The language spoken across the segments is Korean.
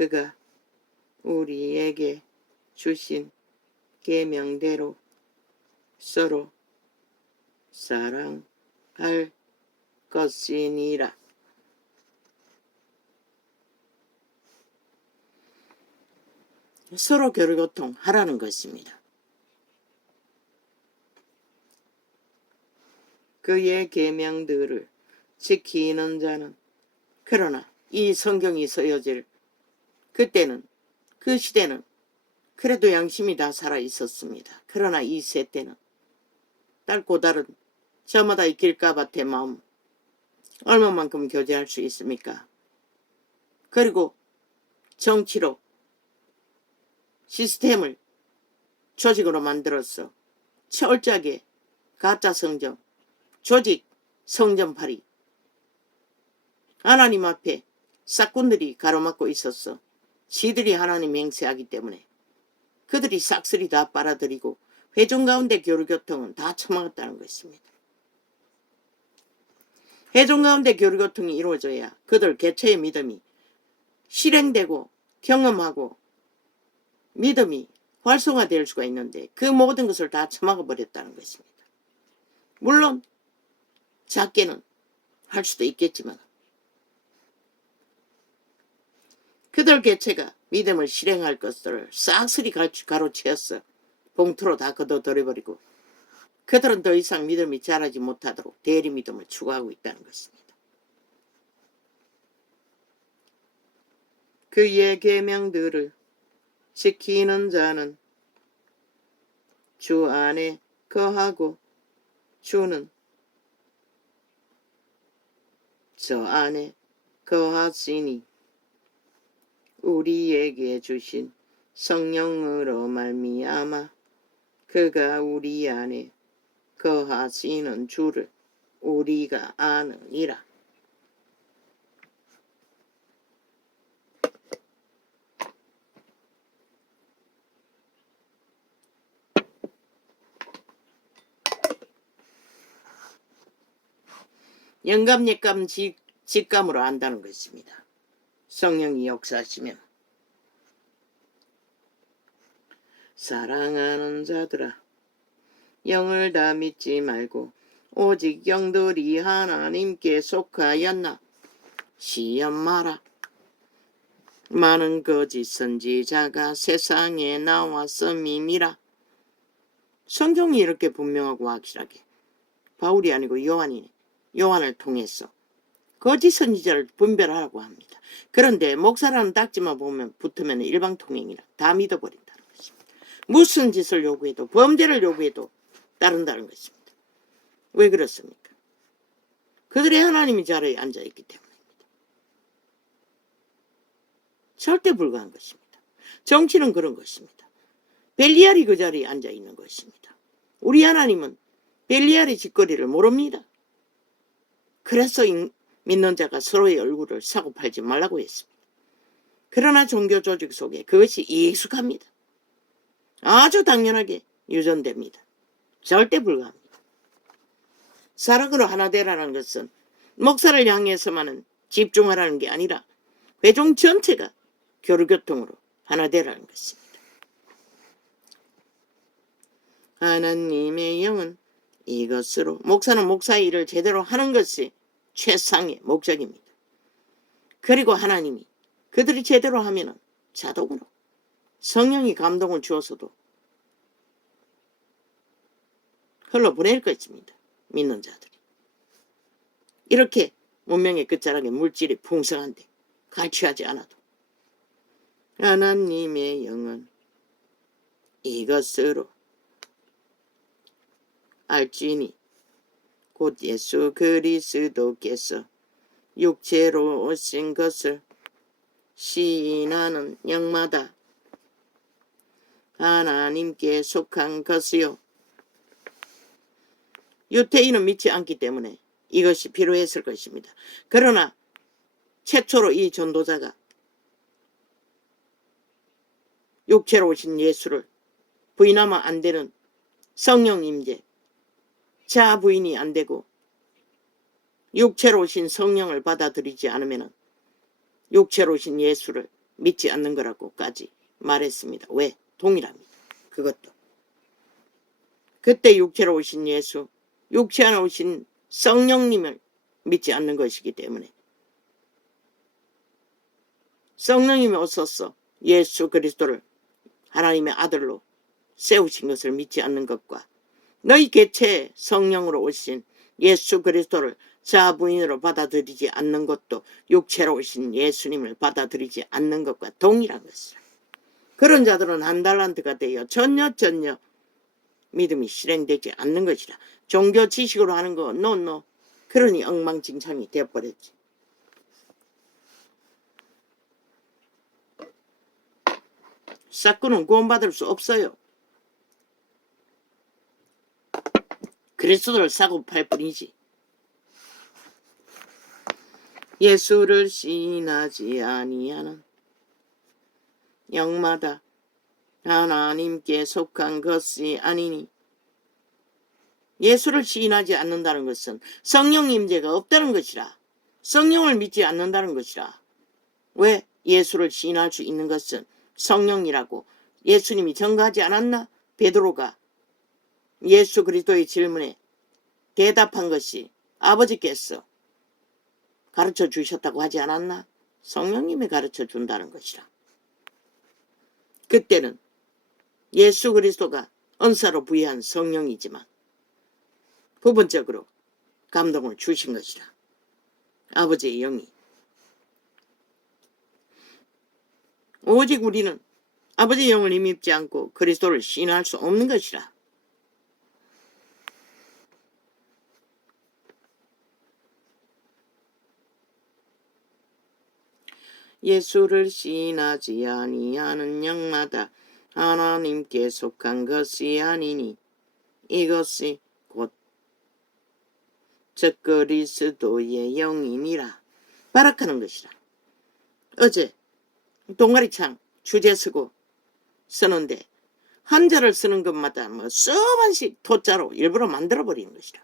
그가 우리에게 주신 계명대로 서로 사랑할 것이니라. 서로 교류교통하라는 것입니다. 그의 계명들을 지키는 자는, 그러나 이 성경이 쓰여질 그때는, 그 시대는 그래도 양심이 다 살아있었습니다. 그러나 이 세때는 딸고 다른 저마다 이 길가밭의 마음 얼마만큼 교제할 수 있습니까? 그리고 정치로 시스템을 조직으로 만들어서 철저하게 가짜 성전, 조직 성전팔이, 하나님 앞에 싹군들이 가로막고 있었어. 지들이 하나님 맹세하기 때문에 그들이 싹쓸이 다 빨아들이고 회중 가운데 교류교통은 다 처먹었다는 것입니다. 회중 가운데 교류교통이 이루어져야 그들 개체의 믿음이 실행되고 경험하고 믿음이 활성화될 수가 있는데 그 모든 것을 다 처먹어버렸다는 것입니다. 물론 작게는 할 수도 있겠지만 그들 개체가 믿음을 실행할 것들을 싹쓸이 가로채었어. 봉투로 다 걷어들여버리고 그들은 더 이상 믿음이 자라지 못하도록 대리 믿음을 추구하고 있다는 것입니다. 그의 계명들을 지키는 자는 주 안에 거하고 주는 저 안에 거하시니 우리에게 주신 성령으로 말미암아 그가 우리 안에 거하시는 주를 우리가 아느니라. 영감, 예감, 직감으로 안다는 것입니다. 성령이 역사하시면 사랑하는 자들아, 영을 다 믿지 말고 오직 영들이 하나님께 속하였나 시험 마라. 많은 거짓 선지자가 세상에 나왔음이니라. 성경이 이렇게 분명하고 확실하게 바울이 아니고 요한을 통해서 거짓 선지자를 분별하라고 합니다. 그런데 목사라는 딱지만 보면 붙으면 일방통행이라 다 믿어버린다는 것입니다. 무슨 짓을 요구해도 범죄를 요구해도 따른다는 것입니다. 왜 그렇습니까? 그들의 하나님이 자리에 앉아있기 때문입니다. 절대 불가한 것입니다. 정치는 그런 것입니다. 벨리알이 그 자리에 앉아있는 것입니다. 우리 하나님은 벨리알의 짓거리를 모릅니다. 그래서 믿는 자가 서로의 얼굴을 사고 팔지 말라고 했습니다. 그러나 종교 조직 속에 그것이 익숙합니다. 아주 당연하게 유전됩니다. 절대 불가합니다. 사랑으로 하나 되라는 것은 목사를 향해서만은 집중하라는 게 아니라 회중 전체가 교류교통으로 하나 되라는 것입니다. 하나님의 영은 이것으로, 목사는 목사의 일을 제대로 하는 것이 최상의 목적입니다. 그리고 하나님이 그들이 제대로 하면 자동으로 성령이 감동을 주어서도 흘러보낼 것입니다. 믿는 자들이. 이렇게 문명의 끝자락에 물질이 풍성한데 갈취하지 않아도 하나님의 영은 이것으로 알지니 곧 예수 그리스도께서 육체로 오신 것을 시인하는 영마다 하나님께 속한 것이요. 유태인은 믿지 않기 때문에 이것이 필요했을 것입니다. 그러나 최초로 이 전도자가 육체로 오신 예수를 부인하면 안 되는 성령 임재, 자아 부인이 안 되고 육체로 오신 성령을 받아들이지 않으면 육체로 오신 예수를 믿지 않는 거라고까지 말했습니다. 왜? 동일합니다. 그것도. 그때 육체로 오신 예수, 육체 안에 오신 성령님을 믿지 않는 것이기 때문에 성령님이 오셔서 예수 그리스도를 하나님의 아들로 세우신 것을 믿지 않는 것과 너희 개체에 성령으로 오신 예수 그리스도를 자부인으로 받아들이지 않는 것도 육체로 오신 예수님을 받아들이지 않는 것과 동일한 것이라. 그런 자들은 한 달란트가 되어 전혀 믿음이 실행되지 않는 것이라. 종교 지식으로 하는 거 노. 그러니 엉망진창이 되어버렸지. 싹구는 구원받을 수 없어요. 그리스도를 사고 팔 뿐이지. 예수를 시인하지 아니하는 영마다 하나님께 속한 것이 아니니. 예수를 시인하지 않는다는 것은 성령 임재가 없다는 것이라. 성령을 믿지 않는다는 것이라. 왜? 예수를 시인할 수 있는 것은 성령이라고 예수님이 전가하지 않았나? 베드로가 예수 그리스도의 질문에 대답한 것이 아버지께서 가르쳐 주셨다고 하지 않았나? 성령님이 가르쳐 준다는 것이라. 그때는 예수 그리스도가 은사로 부여한 성령이지만 부분적으로 감동을 주신 것이라. 아버지의 영이. 오직 우리는 아버지의 영을 힘입지 않고 그리스도를 시인할 수 없는 것이라. 예수를 시인하지 아니하는 영마다 하나님께 속한 것이 아니니 이것이 곧 즉 그리스도의 영이니라. 발악하는 것이라. 어제 동아리창 주제 쓰고 쓰는데 한자를 쓰는 것마다 수반씩 토자로 일부러 만들어버리는 것이라.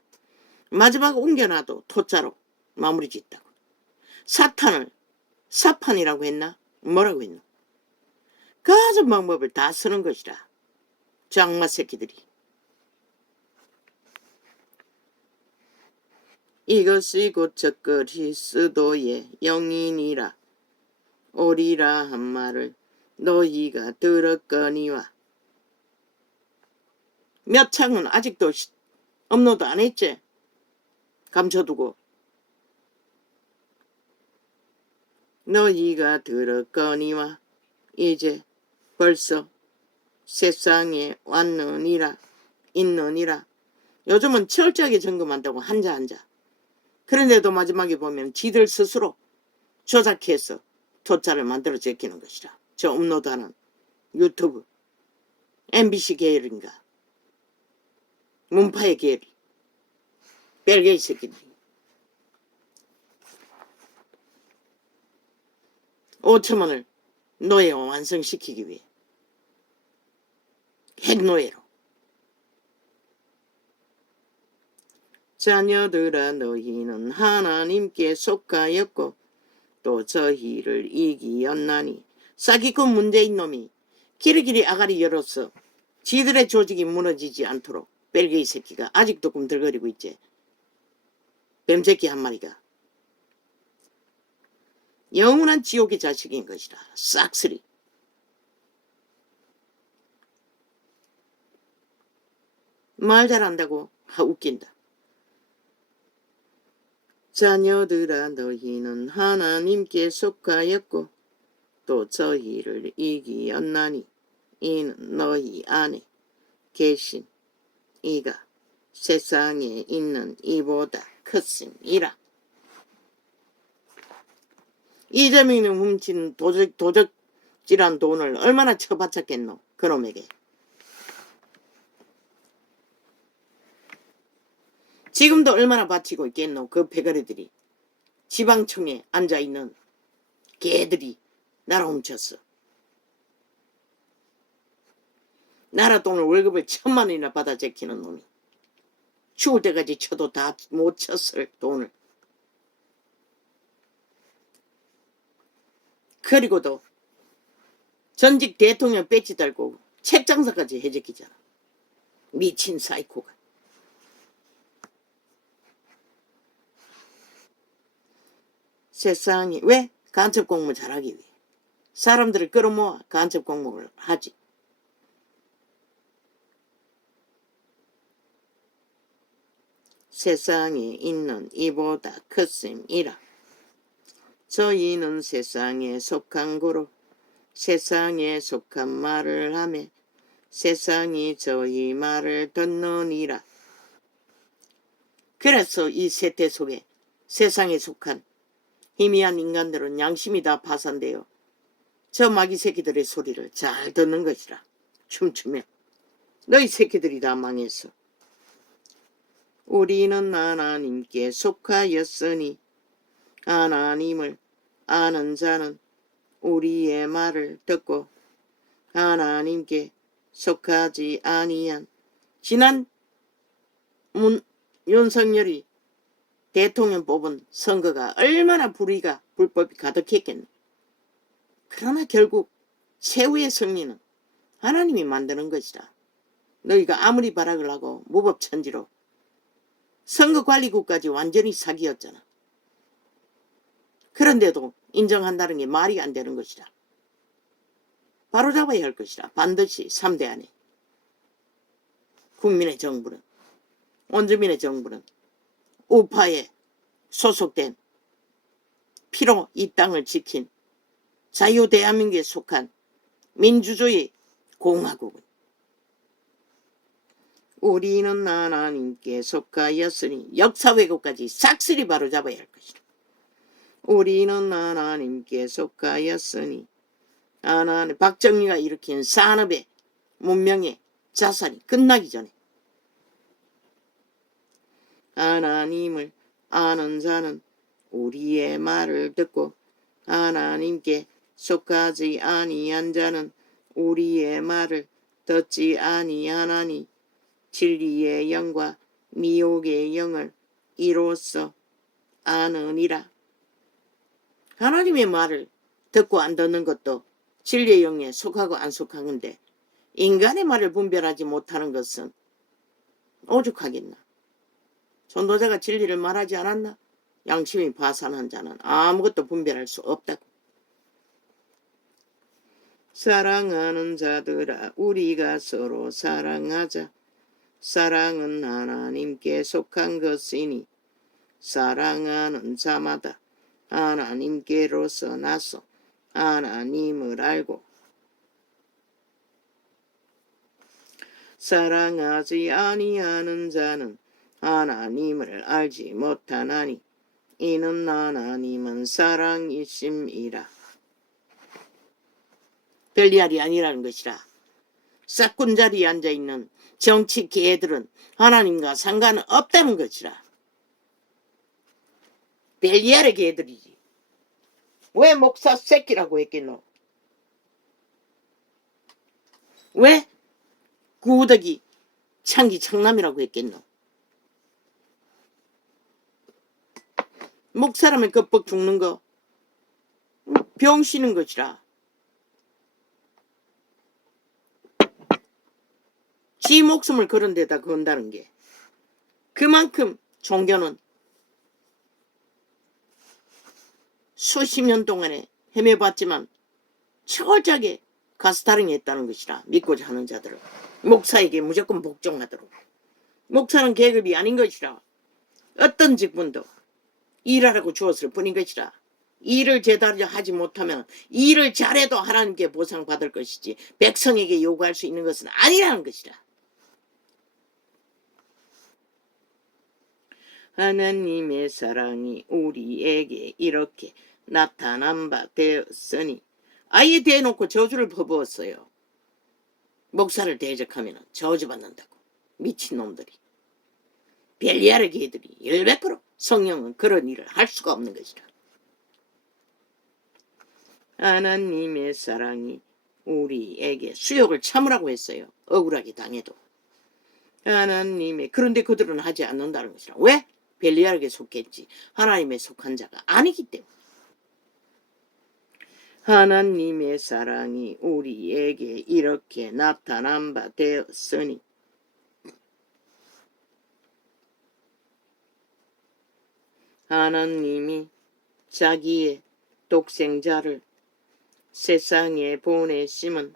마지막 옮겨놔도 토자로 마무리 짓다고. 사탄을 사판이라고 했나? 뭐라고 했나? 가진 방법을 다 쓰는 것이라. 장마 새끼들이. 이것이 곧 즉 그리스도의 영이니라. 오리라 한 말을 너희가 들었거니와. 몇 창은 아직도 업로드 안 했지? 감춰두고. 너희가 들었거니와 이제 벌써 세상에 왔느니라. 있느니라. 요즘은 철저하게 점검한다고 한자. 그런데도 마지막에 보면 지들 스스로 조작해서 토자를 만들어 제끼는 것이라. 저 업로드하는 유튜브 MBC 계열인가 문파의 계열이 벨게이 새끼들이 5천원을 노예 완성시키기 위해 핵노예로. 자녀들아 너희는 하나님께 속하였고 또 저희를 이기었나니. 사기꾼 문재인 놈이 길이길이 아가리 열어서 지들의 조직이 무너지지 않도록 벨게이 새끼가 아직도 꿈들거리고 있지. 뱀새끼 한 마리가. 영원한 지옥의 자식인 것이라. 싹쓸이. 말 잘한다고 웃긴다. 자녀들아 너희는 하나님께 속하였고 또 저희를 이기었나니 이는 너희 안에 계신 이가 세상에 있는 이보다 크심이라. 이재명이 훔친 도적질한 돈을 얼마나 쳐바쳤겠노 그놈에게. 지금도 얼마나 바치고 있겠노 그 패거리들이. 지방청에 앉아있는 개들이 나라 훔쳤어. 나라 돈을 월급을 1000만원이나 받아 제끼는 놈이. 죽을 때까지 쳐도 다 못 쳤을 돈을. 그리고도 전직 대통령 배지 달고 책 장사까지 해제기잖아. 미친 사이코가. 세상에 왜? 간첩 공무 잘하기 위해. 사람들을 끌어모아 간첩 공무를 하지. 세상에 있는 이보다 크셈이라. 저희는 세상에 속한 거로 세상에 속한 말을 하매 세상이 저희 말을 듣느니라. 그래서 이 세태 속에 세상에 속한 희미한 인간들은 양심이 다 파산되어 저 마귀 새끼들의 소리를 잘 듣는 것이라. 춤추며 너희 새끼들이 다 망했어. 우리는 하나님께 속하였으니 하나님을 아는 자는 우리의 말을 듣고 하나님께 속하지 아니한. 지난 윤석열이 대통령 뽑은 선거가 얼마나 불의가 불법이 가득했겠네. 그러나 결국 최후의 승리는 하나님이 만드는 것이라. 너희가 아무리 발악을 하고 무법천지로 선거관리국까지 완전히 사기였잖아. 그런데도 인정한다는 게 말이 안 되는 것이라. 바로잡아야 할 것이라. 반드시 3대 안에 국민의 정부는, 원주민의 정부는 우파에 소속된 피로 이 땅을 지킨 자유 대한민국에 속한 민주주의 공화국은 우리는 하나님께 속하였으니 역사 왜곡까지 싹쓸이 바로잡아야 할 것이라. 우리는 하나님께 속하였으니 하나님. 박정희가 일으킨 산업의 문명의 자산이 끝나기 전에 하나님을 아는 자는 우리의 말을 듣고 하나님께 속하지 아니한 자는 우리의 말을 듣지 아니하나니 진리의 영과 미혹의 영을 이로써 아느니라. 하나님의 말을 듣고 안 듣는 것도 진리의 영에 속하고 안 속하는데 인간의 말을 분별하지 못하는 것은 오죽하겠나. 전도자가 진리를 말하지 않았나? 양심이 파산한 자는 아무것도 분별할 수 없다고. 사랑하는 자들아 우리가 서로 사랑하자. 사랑은 하나님께 속한 것이니 사랑하는 자마다 하나님께로서 나서 하나님을 알고 사랑하지 아니하는 자는 하나님을 알지 못하나니 이는 하나님은 사랑이심이라. 별리알이 아니라는 것이라. 싹군 자리에 앉아있는 정치 개들은 하나님과 상관은 없다는 것이라. 별리알의 개들이지. 왜 목사 새끼라고 했겠노? 왜 구우덕이 창기 청남이라고 했겠노? 목사라면 겁뻑 죽는 거 병 쉬는 것이라. 지 목숨을 그런 데다 건다는 게 그만큼 종교는 수십 년 동안에 헤매봤지만 철저하게 가스타링했다는 것이라. 믿고자 하는 자들은 목사에게 무조건 복종하도록. 목사는 계급이 아닌 것이라. 어떤 직분도 일하라고 주었을 뿐인 것이라. 일을 제대로 하지 못하면 일을 잘해도 하나님께 보상받을 것이지 백성에게 요구할 수 있는 것은 아니라는 것이라. 하나님의 사랑이 우리에게 이렇게 나타난 바 되었으니. 아예 대놓고 저주를 퍼부었어요. 목사를 대적하면 저주받는다고. 미친놈들이. 벨리알의 개들이 100% 성령은 그런 일을 할 수가 없는 것이라. 하나님의 사랑이 우리에게 수욕을 참으라고 했어요. 억울하게 당해도. 하나님의. 그런데 그들은 하지 않는다는 것이라. 왜? 벨리알에게 속했지 하나님의 속한 자가 아니기 때문에. 하나님의 사랑이 우리에게 이렇게 나타난 바 되었으니 하나님이 자기의 독생자를 세상에 보내심은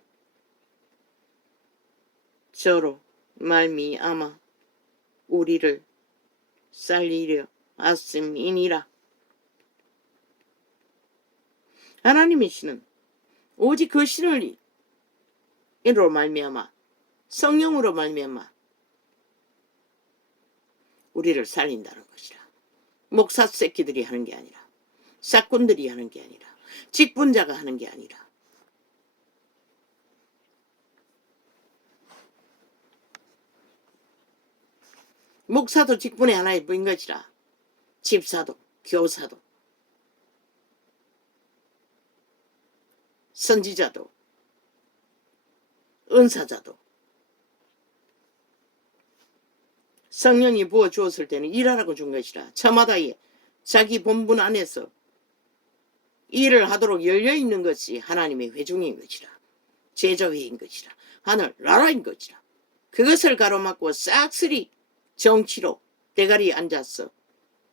저로 말미암아 우리를 살리려 하심이니라. 하나님의 신은 오직 그 신을 이로 말미암아 성령으로 말미암아 우리를 살린다는 것이라. 목사 새끼들이 하는 게 아니라, 싹군들이 하는 게 아니라, 직분자가 하는 게 아니라, 목사도 직분의 하나의 부인 것이라. 집사도, 교사도, 선지자도, 은사자도 성령이 부어주었을 때는 일하라고 준 것이라. 저마다의 자기 본분 안에서 일을 하도록 열려있는 것이 하나님의 회중인 것이라. 제자회인 것이라. 하늘 나라인 것이라. 그것을 가로막고 싹쓸이 정치로 대가리 앉아서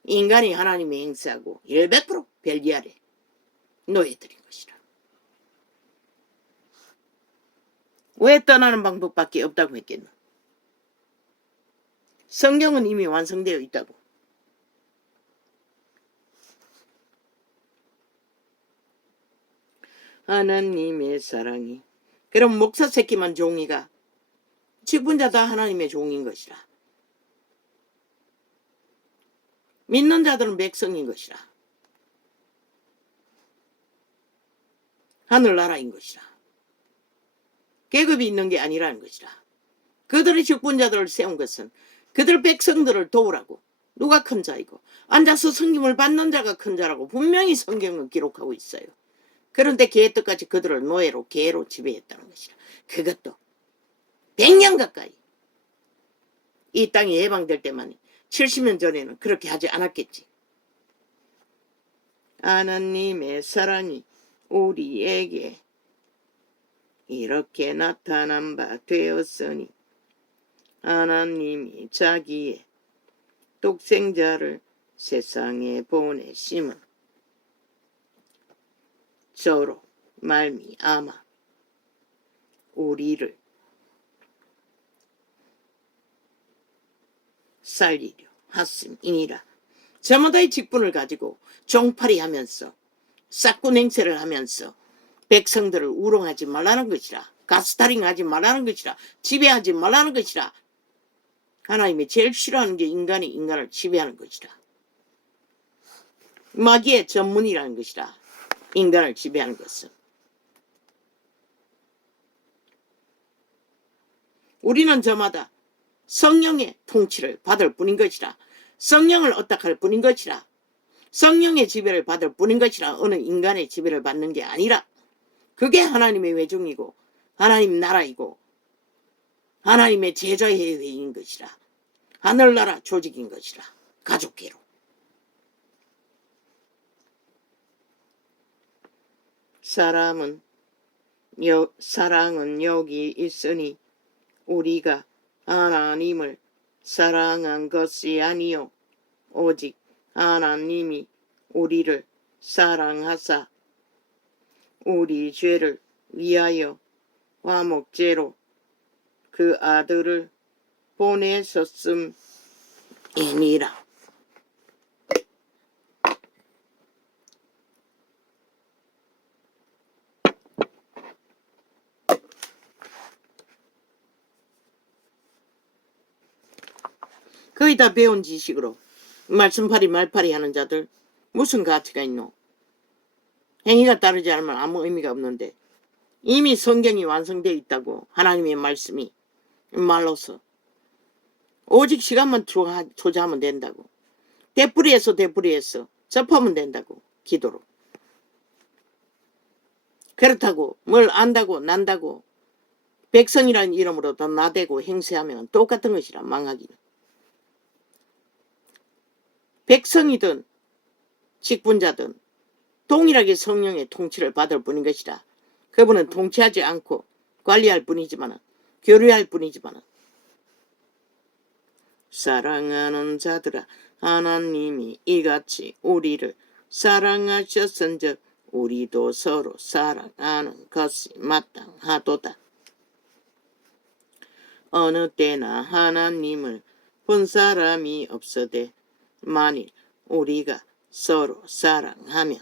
인간이 하나님의 행세하고 100% 벨리알에 놓여드린 것이라. 왜 떠나는 방법밖에 없다고 했겠노? 성경은 이미 완성되어 있다고. 하나님의 사랑이. 그럼 목사 새끼만 종이가 직분자 다 하나님의 종인 것이라. 믿는 자들은 백성인 것이라. 하늘나라인 것이라. 계급이 있는 게 아니라는 것이라. 그들의 직분자들을 세운 것은 그들 백성들을 도우라고. 누가 큰 자이고 앉아서 섬김을 받는 자가 큰 자라고 분명히 성경은 기록하고 있어요. 그런데 개떡같이 그들을 노예로 개로 지배했다는 것이라. 그것도 100년 가까이 이 땅이 해방될 때만 70년 전에는 그렇게 하지 않았겠지. 하나님의 사랑이 우리에게 이렇게 나타난 바 되었으니 하나님이 자기의 독생자를 세상에 보내심은 저로 말미암아 우리를 살리려 하심이니라. 저마다의 직분을 가지고 종팔이 하면서 싹군 행세를 하면서 백성들을 우롱하지 말라는 것이라. 가스타링 하지 말라는 것이라. 지배하지 말라는 것이라. 하나님이 제일 싫어하는 게 인간이 인간을 지배하는 것이라. 마귀의 전문이라는 것이라. 인간을 지배하는 것은. 우리는 저마다 성령의 통치를 받을 뿐인 것이라. 성령을 어떡할 뿐인 것이라. 성령의 지배를 받을 뿐인 것이라. 어느 인간의 지배를 받는 게 아니라. 그게 하나님의 외종이고 하나님 나라이고 하나님의 제자의 회인 것이라. 하늘나라 조직인 것이라. 가족계로. 사랑은 여기 있으니 우리가 하나님을 사랑한 것이 아니요 오직 하나님이 우리를 사랑하사 우리 죄를 위하여 화목제로 그 아들을 보내셨음이니라. 거의 다 배운 지식으로 말씀팔이 말팔이 하는 자들 무슨 가치가 있노? 행위가 따르지 않으면 아무 의미가 없는데 이미 성경이 완성되어 있다고. 하나님의 말씀이 말로서 오직 시간만 투자하면 된다고. 되풀이해서 접하면 된다고. 기도로. 그렇다고 뭘 안다고 난다고 백성이라는 이름으로 더 나대고 행세하면 똑같은 것이라. 망하기는. 백성이든 직분자든 동일하게 성령의 통치를 받을 뿐인 것이라. 그분은 통치하지 않고 관리할 뿐이지만, 교류할 뿐이지만, 사랑하는 자들아, 하나님이 이같이 우리를 사랑하셨은즉 우리도 서로 사랑하는 것이 마땅하도다. 어느 때나 하나님을 본 사람이 없어되 만일 우리가 서로 사랑하면.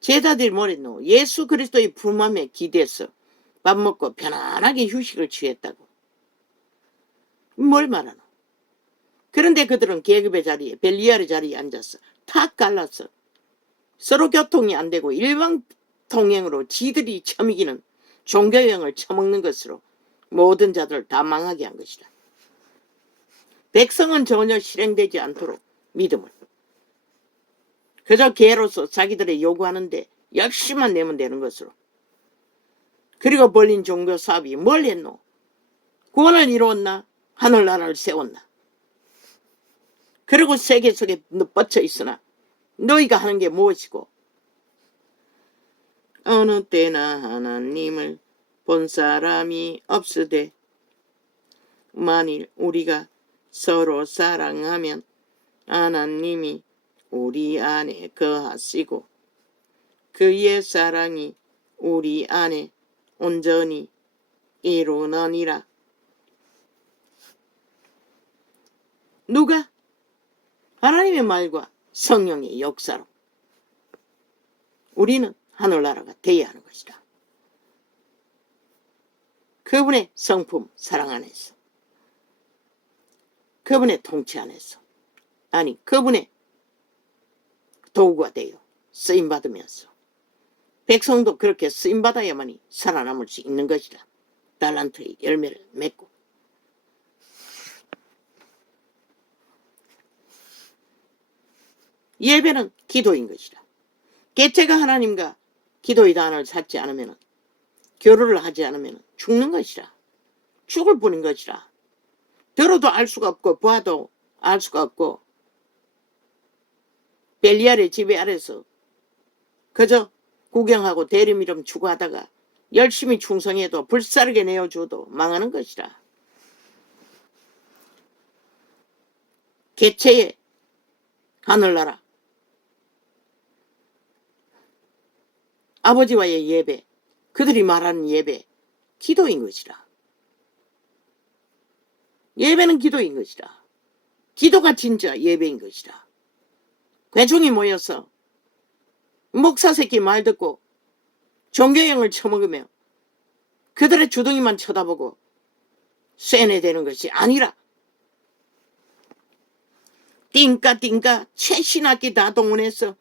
제자들이 뭐랬노? 예수 그리스도의 품함에 기대서 밥 먹고 편안하게 휴식을 취했다고. 뭘 말하노? 그런데 그들은 계급의 자리에, 벨리알의 자리에 앉아서 탁 갈라서 서로 교통이 안 되고 일방 통행으로 지들이 처먹이는 종교형을 처먹는 것으로 모든 자들을 다 망하게 한 것이다. 백성은 전혀 실행되지 않도록 믿음을 그저 개로서 자기들의 요구하는데 열심만 내면 되는 것으로. 그리고 벌린 종교 사업이 뭘 했노? 구원을 이루었나? 하늘나라를 세웠나? 그리고 세계 속에 뻗쳐 있으나 너희가 하는 게 무엇이고? 어느 때나 하나님을 본 사람이 없으되 만일 우리가 서로 사랑하면 하나님이 우리 안에 거하시고 그의 사랑이 우리 안에 온전히 이루느니라. 누가? 하나님의 말과 성령의 역사로 우리는 하늘나라가 되어야 하는 것이다. 그분의 성품 사랑 안에서, 그분의 통치 안에서, 아니 그분의 도구가 되어 쓰임받으면서 백성도 그렇게 쓰임받아야만이 살아남을 수 있는 것이다. 달란트의 열매를 맺고. 예배는 기도인 것이다. 개체가 하나님과 기도의 단을 찾지 않으면, 교류를 하지 않으면 죽는 것이라. 죽을 뿐인 것이라. 들어도 알 수가 없고 봐도 알 수가 없고 벨리알의 지배 아래서 그저 구경하고 대리미름 추구하다가 열심히 충성해도 불사르게 내어줘도 망하는 것이라. 개체의 하늘나라, 아버지와의 예배, 그들이 말하는 예배, 기도인 것이라. 예배는 기도인 것이라. 기도가 진짜 예배인 것이라. 괴종이 모여서 목사 새끼 말 듣고 종교형을 처먹으며 그들의 주둥이만 쳐다보고 쇠뇌되는 것이 아니라 띵까 최신학기 다 동원해서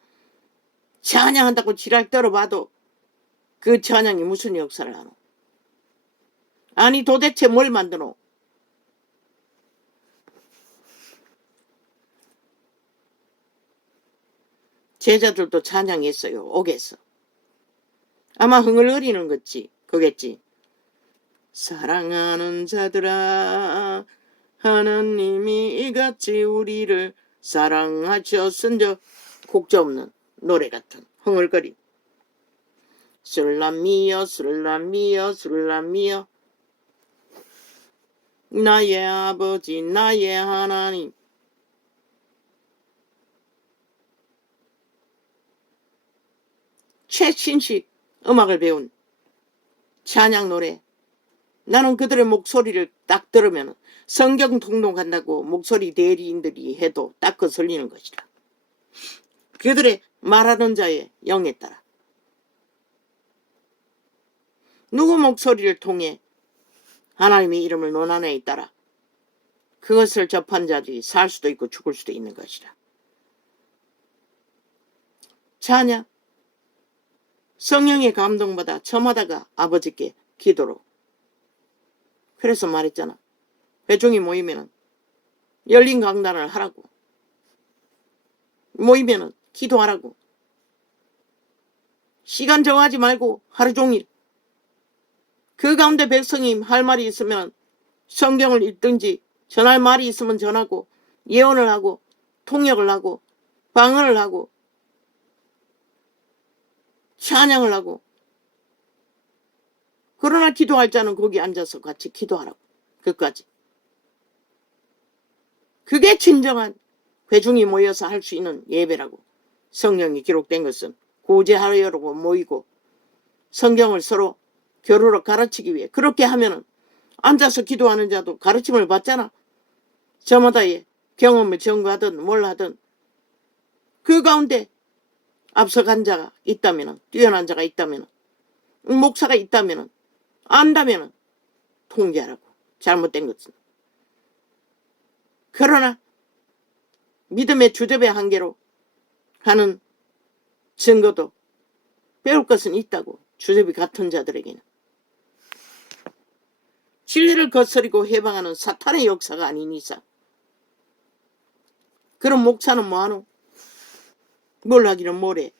찬양한다고 지랄 떨어봐도 그 찬양이 무슨 역사를 하노? 아니 도대체 뭘 만드노? 제자들도 찬양했어요. 옥에서. 아마 흥얼거리는 거겠지. 사랑하는 자들아, 하나님이 이같이 우리를 사랑하셨은즉. 곡조 없는 노래 같은 흥얼거림. 술람미여 술람미여 술람미여 나의 아버지 나의 하나님. 최신식 음악을 배운 찬양 노래. 나는 그들의 목소리를 딱 들으면 성경 통독한다고 목소리 대리인들이 해도 딱 거슬리는 것이다. 그들의 말하는 자의 영에 따라 누구 목소리를 통해 하나님의 이름을 논하느냐에 따라 그것을 접한 자들이 살 수도 있고 죽을 수도 있는 것이다. 찬양, 성령의 감동받아 저마다가 아버지께 기도로. 그래서 말했잖아. 회중이 모이면 열린 강단을 하라고. 모이면 기도하라고. 시간 정하지 말고 하루 종일 그 가운데 백성이 할 말이 있으면 성경을 읽든지 전할 말이 있으면 전하고 예언을 하고 통역을 하고 방언을 하고 찬양을 하고, 그러나 기도할 자는 거기 앉아서 같이 기도하라고. 끝까지. 그게 진정한 회중이 모여서 할 수 있는 예배라고. 성경이 기록된 것은 구제하려고 모이고 성경을 서로 교류로 가르치기 위해. 그렇게 하면은 앉아서 기도하는 자도 가르침을 받잖아. 저마다의 경험을 전가하든 뭘 하든 그 가운데 앞서간 자가 있다면, 뛰어난 자가 있다면, 목사가 있다면, 안다면 통제하라고. 잘못된 것은. 그러나 믿음의 주접의 한계로 하는 증거도 배울 것은 있다고. 주접이 같은 자들에게는. 진리를 거스리고 해방하는 사탄의 역사가 아닌 이상. 그럼 목사는 뭐하노? 뭘 하기는 뭐래.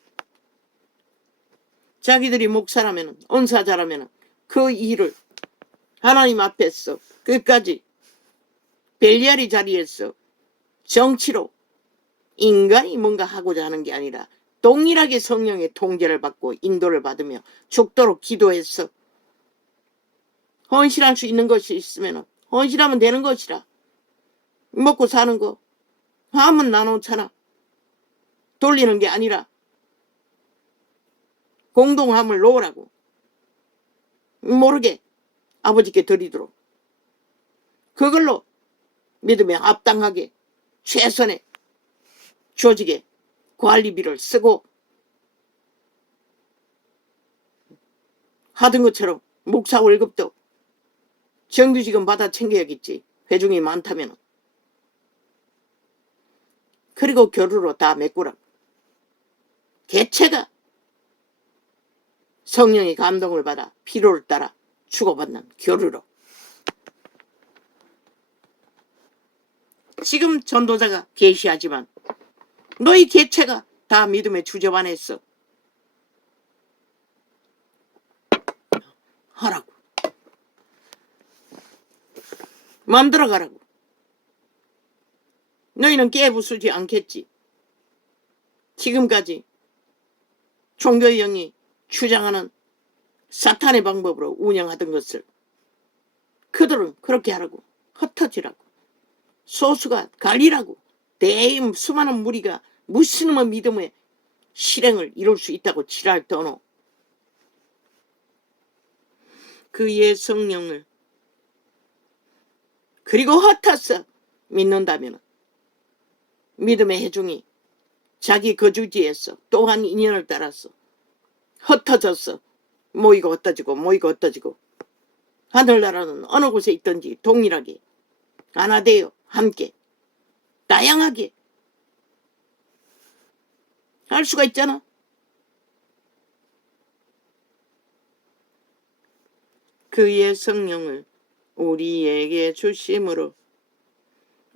자기들이 목사라면, 은사자라면 그 일을 하나님 앞에서 끝까지 벨리알이 자리에서 정치로 인간이 뭔가 하고자 하는 게 아니라 동일하게 성령의 통제를 받고 인도를 받으며 죽도록 기도해서 헌신할 수 있는 것이 있으면 헌신하면 되는 것이라. 먹고 사는 거 화면 나놓잖아. 돌리는 게 아니라 공동함을 놓으라고. 모르게 아버지께 드리도록. 그걸로 믿음에 합당하게 최선의 조직의 관리비를 쓰고 하던 것처럼 목사 월급도 정규직은 받아 챙겨야겠지. 회중이 많다면. 그리고 교류로 다 메꾸라. 개체가 성령의 감동을 받아 필요를 따라 주고받는 교류로. 지금 전도자가 계시하지만 너희 개체가 다 믿음의 주접 안에 있어. 하라고. 만들어 가라고. 너희는 깨부수지 않겠지. 지금까지 종교의 영이 주장하는 사탄의 방법으로 운영하던 것을 그들은 그렇게 하라고. 흩어지라고. 소수가 갈리라고. 대임 수많은 무리가 무신음의 믿음의 실행을 이룰 수 있다고 지랄 떠노. 그의 성령을 그리고 흩어서 믿는다면 믿음의 회중이 자기 거주지에서 또한 인연을 따라서 흩어져서 모이고 흩어지고 모이고 흩어지고 하늘나라는 어느 곳에 있든지 동일하게 하나 되어 함께 다양하게 할 수가 있잖아. 그의 성령을 우리에게 주심으로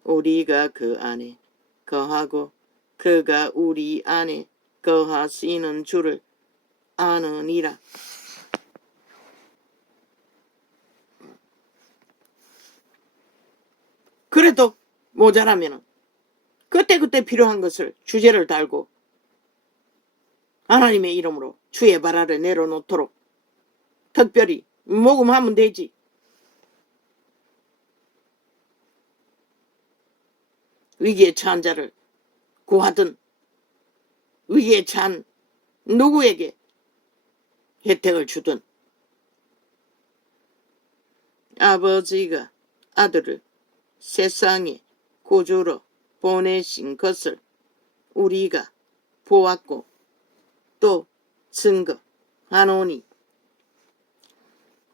우리가 그 안에 거하고 그가 우리 안에 거하시는 줄을 아느니라. 그래도 모자라면 그때그때 필요한 것을 주제를 달고 하나님의 이름으로 주의 발 아래 내려놓도록 특별히 모금하면 되지. 위기에 처한 자를 구하든 위기에 처한 누구에게 혜택을 주든 아버지가 아들을 세상에 구주로 보내신 것을 우리가 보았고 또 증거하노니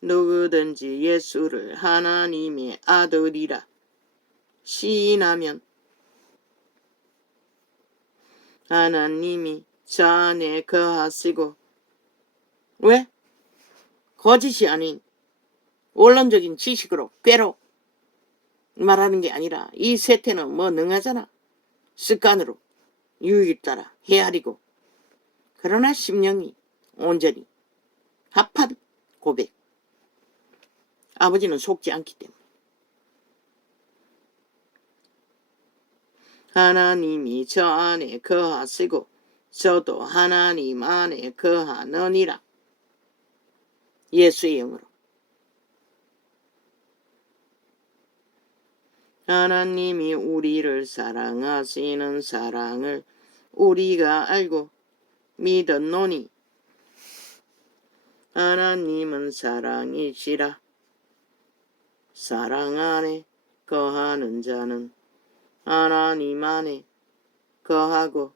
누구든지 예수를 하나님의 아들이라 시인하면 하나님이 저 안에 거하시고. 왜? 거짓이 아닌 원론적인 지식으로 꾀로 말하는 게 아니라 이 세태는 뭐 능하잖아. 습관으로 유익에 따라 헤아리고. 그러나 심령이 온전히 합한 고백. 아버지는 속지 않기 때문에. 하나님이 저 안에 거하시고 저도 하나님 안에 거하느니라. 예수의 영으로. 하나님이 우리를 사랑하시는 사랑을 우리가 알고 믿었노니 하나님은 사랑이시라. 사랑 안에 거하는 자는 하나님 안에 거하고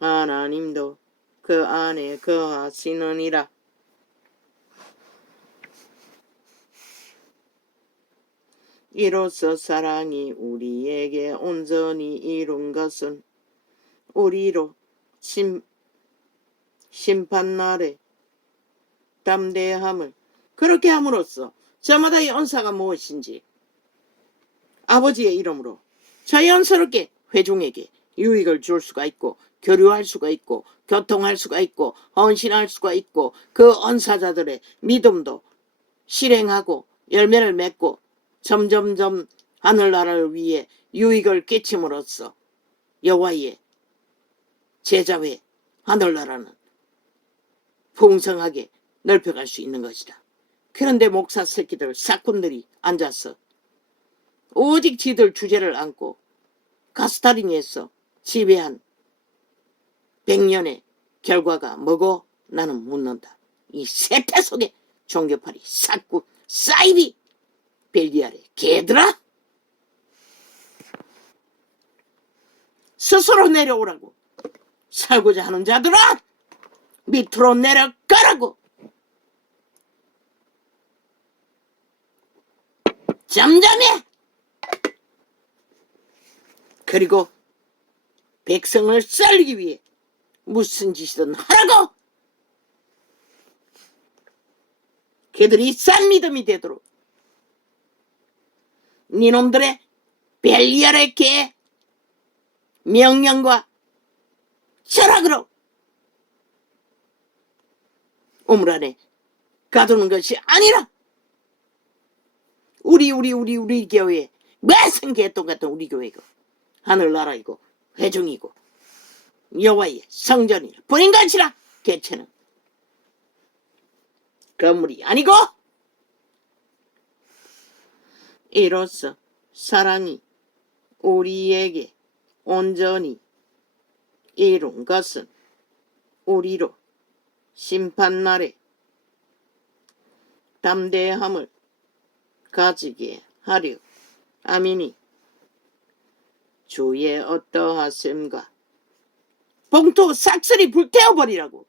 하나님도 그 안에 거하시느니라. 이로써 사랑이 우리에게 온전히 이룬 것은 우리로 심판날에 담대함을 그렇게 함으로써 저마다의 언사가 무엇인지 아버지의 이름으로 자연스럽게 회중에게 유익을 줄 수가 있고 교류할 수가 있고 교통할 수가 있고 헌신할 수가 있고 그 언사자들의 믿음도 실행하고 열매를 맺고 점점점 하늘나라를 위해 유익을 끼침으로써 여호와의 제자회 하늘나라는 풍성하게 넓혀갈 수 있는 것이다. 그런데 목사 새끼들 사꾼들이 앉아서 오직 지들 주제를 안고 가스타링에서 지배한 100년의 결과가 뭐고? 나는 묻는다. 이 세태 속에 종교파리 사꾼 사이비 벨기아의 개들아, 스스로 내려오라고. 살고자 하는 자들아, 밑으로 내려가라고. 잠잠해. 그리고 백성을 살리기 위해 무슨 짓이든 하라고. 그들이 싼 믿음이 되도록 니놈들의 벨리알의 개 명령과 철학으로 우물 안에 가두는 것이 아니라 우리 교회 무슨 개똥 같은 우리 교회고 하늘나라이고 회중이고 여호와의 성전이라 본인 것이라. 개체는 건물이 아니고. 이로써 사랑이 우리에게 온전히 이룬 것은 우리로 심판날에 담대함을 가지게 하려 아미니 주의 어떠하심과 봉투 싹쓸이 불태워버리라고.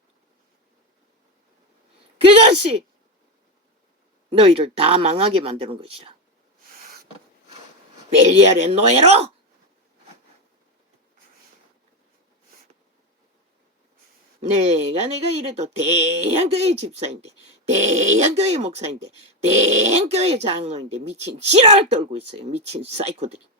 그것이 너희를 다 망하게 만드는 것이라. 벨리알의 노예로 내가 이래도 대형교회 집사인데 대형교회 목사인데 대형교회 장로인데 미친 지랄을 떨고 있어요. 미친 사이코들이.